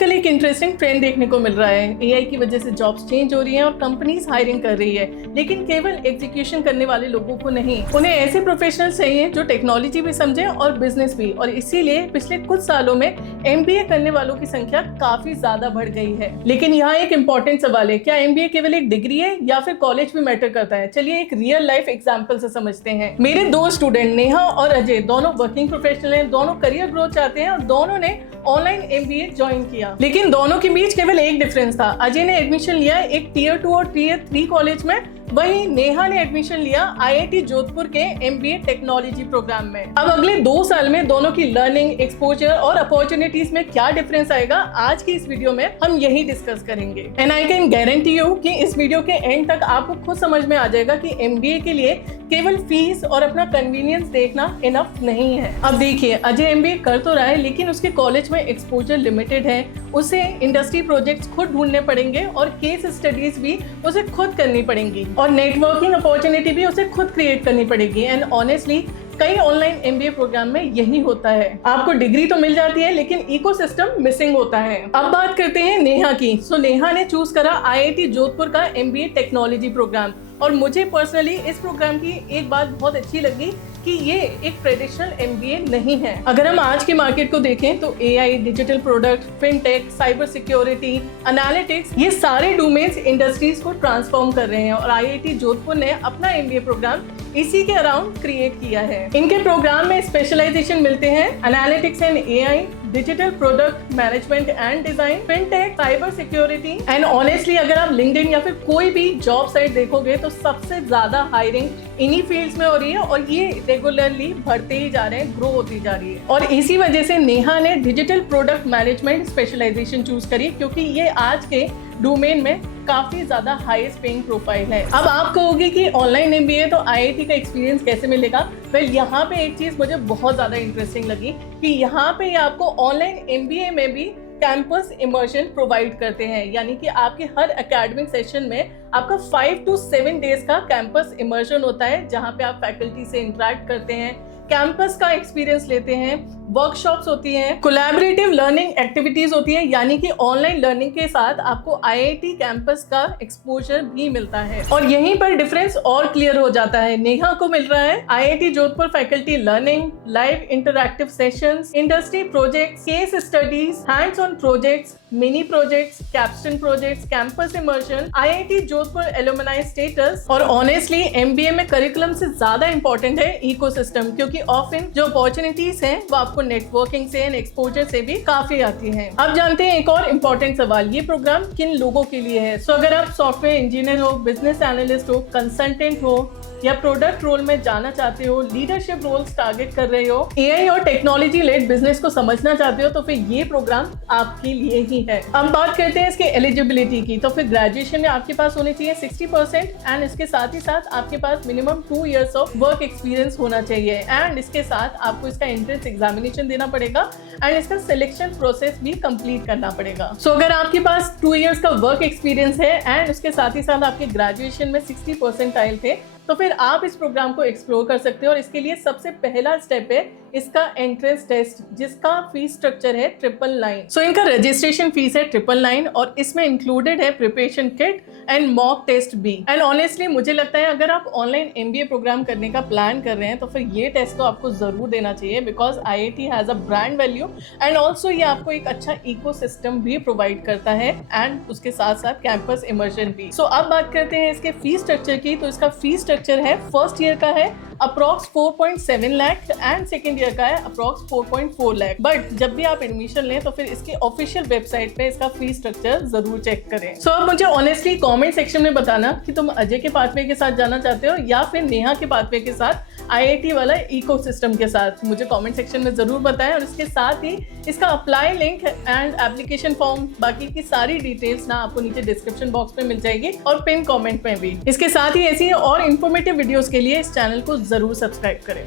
आजकल एक interesting trend देखने को मिल रहा है। एआई की वजह से जॉब्स चेंज हो रही हैं और कंपनीज हायरिंग कर रही है, लेकिन केवल एग्जीक्यूशन करने वाले लोगों को नहीं, उन्हें ऐसे प्रोफेशनल चाहिए जो टेक्नोलॉजी भी समझे और बिजनेस भी। और इसीलिए पिछले कुछ सालों में एमबीए करने वालों की संख्या काफी ज्यादा बढ़ गई है। लेकिन यहाँ एक इम्पोर्टेंट सवाल है, क्या एमबीए केवल एक डिग्री है या फिर कॉलेज भी मैटर करता है? चलिए एक रियल लाइफ एग्जाम्पल से समझते हैं। मेरे दो स्टूडेंट नेहा और अजय दोनों वर्किंग प्रोफेशनल हैं, दोनों करियर ग्रोथ चाहते हैं और दोनों ने ऑनलाइन एमबीए ज्वाइन किया। लेकिन दोनों के बीच केवल एक डिफरेंस था। अजय ने एडमिशन लिया एक टियर 2 और टियर 3 कॉलेज में, वहीं नेहा ने एडमिशन लिया आईआईटी जोधपुर के एमबीए टेक्नोलॉजी प्रोग्राम में। अब अगले 2 साल में दोनों की लर्निंग, एक्सपोजर और अपॉर्चुनिटीज में क्या डिफरेंस आएगा, आज की इस वीडियो में हम यही डिस्कस करेंगे। And I can guarantee you कि इस वीडियो के एंड तक आपको खुद समझ में आ जाएगा कि एमबीए के लिए केवल फीस और अपना कन्वीनियंस देखना इनफ नहीं है। अब देखिए, अजय एमबीए कर तो रहा है, लेकिन उसके कॉलेज में एक्सपोजर लिमिटेड है। उसे इंडस्ट्री प्रोजेक्ट्स खुद ढूंढने पड़ेंगे और केस स्टडीज भी उसे खुद करनी पड़ेंगी और नेटवर्किंग अपॉर्चुनिटी भी उसे खुद क्रिएट करनी पड़ेगी। एंड ऑनेस्टली कई ऑनलाइन एमबीए प्रोग्राम में यही होता है, आपको डिग्री तो मिल जाती है लेकिन इकोसिस्टम मिसिंग होता है। अब बात करते हैं नेहा की। नेहा ने चूज करा आईआईटी जोधपुर का एमबीए टेक्नोलॉजी प्रोग्राम और मुझे पर्सनली इस प्रोग्राम की एक बात बहुत अच्छी लगी कि ये एक ट्रेडिशनल एमबीए नहीं है। अगर हम आज की मार्केट को देखें तो AI, digital product, fintech, cyber security, analytics, ये सारे डोमेन्स इंडस्ट्रीज को ट्रांसफॉर्म कर रहे हैं और आईआईटी जोधपुर ने अपना एमबीए प्रोग्राम इसी के अराउंड क्रिएट किया है। इनके प्रोग्राम में स्पेशलाइजेशन मिलते हैं analytics and AI, digital product management and design, fintech, cyber security. And honestly अगर आप लिंक्डइन या फिर कोई भी जॉब साइट देखोगे तो सबसे ज्यादा हायरिंग इन्हीं फील्ड्स में हो रही है और ये रेगुलरली बढ़ते ही जा रहे हैं, ग्रो होती जा रही है। और इसी वजह से नेहा ने digital product management specialisation choose करी, क्योंकि ये आज के डोमेन में काफी ज्यादा हाईएस्ट पेइंग प्रोफाइल है। अब आप कहोगे कि ऑनलाइन एमबीए तो आईआईटी का एक्सपीरियंस कैसे मिलेगा? वेल, यहाँ पे एक चीज मुझे बहुत ज्यादा इंटरेस्टिंग लगी कि यहाँ पे आपको ऑनलाइन एमबीए में भी कैंपस इमर्शन प्रोवाइड करते हैं, यानी कि आपके हर एकेडमिक सेशन में आपका 5 to 7 डेज का कैंपस इमर्शन होता है, जहाँ पे आप फैकल्टी से इंटरेक्ट करते हैं, कैंपस का एक्सपीरियंस लेते हैं, वर्कशॉप्स होती हैं, कोलैबोरेटिव लर्निंग एक्टिविटीज होती है, यानी कि ऑनलाइन लर्निंग के साथ आपको आईआईटी कैंपस का एक्सपोजर भी मिलता है। और यहीं पर डिफरेंस और क्लियर हो जाता है। नेहा को मिल रहा है IIT Jodhpur faculty learning, live interactive sessions, industry projects, case studies, hands on projects, mini projects, capstone projects, campus immersion, IIT Jodhpur alumni status. और ऑनेस्टली एमबीए में करिकुलम से ज्यादा इंपॉर्टेंट है इकोसिस्टम, क्योंकि ऑफन जो अपॉर्चुनिटीज हैं वो आपको नेटवर्किंग से एंड एक्सपोजर से भी काफी आती हैं। अब जानते हैं एक और इम्पोर्टेंट सवाल, ये प्रोग्राम किन लोगों के लिए है? अगर आप सॉफ्टवेयर इंजीनियर हो, बिजनेस एनालिस्ट हो, कंसल्टेंट हो या प्रोडक्ट रोल में जाना चाहते हो, लीडरशिप रोल्स टारगेट कर रहे हो, एआई और टेक्नोलॉजी लेड बिजनेस को समझना चाहते हो, तो फिर ये प्रोग्राम आपके लिए ही है। अब बात करते हैं इसके एलिजिबिलिटी की। तो फिर ग्रेजुएशन में आपके पास होने चाहिए 60% एंड इसके साथ ही साथ आपके पास minimum 2 years of work experience होना चाहिए एंड इसके साथ आपको इसका एंट्रेंस एग्जामिनेशन देना पड़ेगा एंड इसका सिलेक्शन प्रोसेस भी कंप्लीट करना पड़ेगा। अगर आपके पास 2 years का वर्क एक्सपीरियंस है एंड उसके साथ ही साथ आपके ग्रेजुएशन में 60 परसेंटाइल थे, तो फिर आप इस प्रोग्राम को एक्सप्लोर कर सकते हो। और इसके लिए सबसे पहला स्टेप है इसका एंट्रेंस टेस्ट, जिसका फीस स्ट्रक्चर है 999। इनका रजिस्ट्रेशन फीस है 999 और इसमें इंक्लूडेड है preparation kit and mock test भी। एंड ऑनेस्टली मुझे लगता है अगर आप ऑनलाइन एमबीए प्रोग्राम करने का प्लान कर रहे हैं तो फिर ये टेस्ट तो आपको जरूर देना चाहिए, because IIT has a brand value and also ये आपको एक अच्छा इकोसिस्टम भी प्रोवाइड करता है एंड उसके साथ साथ कैंपस इमर्शन भी। अब बात करते हैं इसके फीस स्ट्रक्चर की। तो इसका फीस स्ट्रक्चर है, फर्स्ट ईयर का है approx 4.7 lakh and second year का है अप्रॉक्स 4.4 लाख। बट जब भी आप एडमिशन लें तो फिर इसके ऑफिशियल वेबसाइट पे इसका फीस स्ट्रक्चर जरूर चेक करें। अब मुझे ऑनेस्टली कमेंट सेक्शन में बताना कि तुम अजय के पाथवे के साथ जाना चाहते हो या फिर नेहा के पाथवे के साथ, आईआईटी वाला इकोसिस्टम के साथ। मुझे कमेंट सेक्शन में जरूर बताएं और इसके साथ ही इसका apply link and application form, बाकी की सारी डिटेल्स ना आपको नीचे डिस्क्रिप्शन बॉक्स में मिल जाएगी और पिन कमेंट में भी। इसके साथ ही ऐसी और इन्फॉर्मेटिव वीडियोस के लिए इस चैनल को जरूर सब्सक्राइब करें।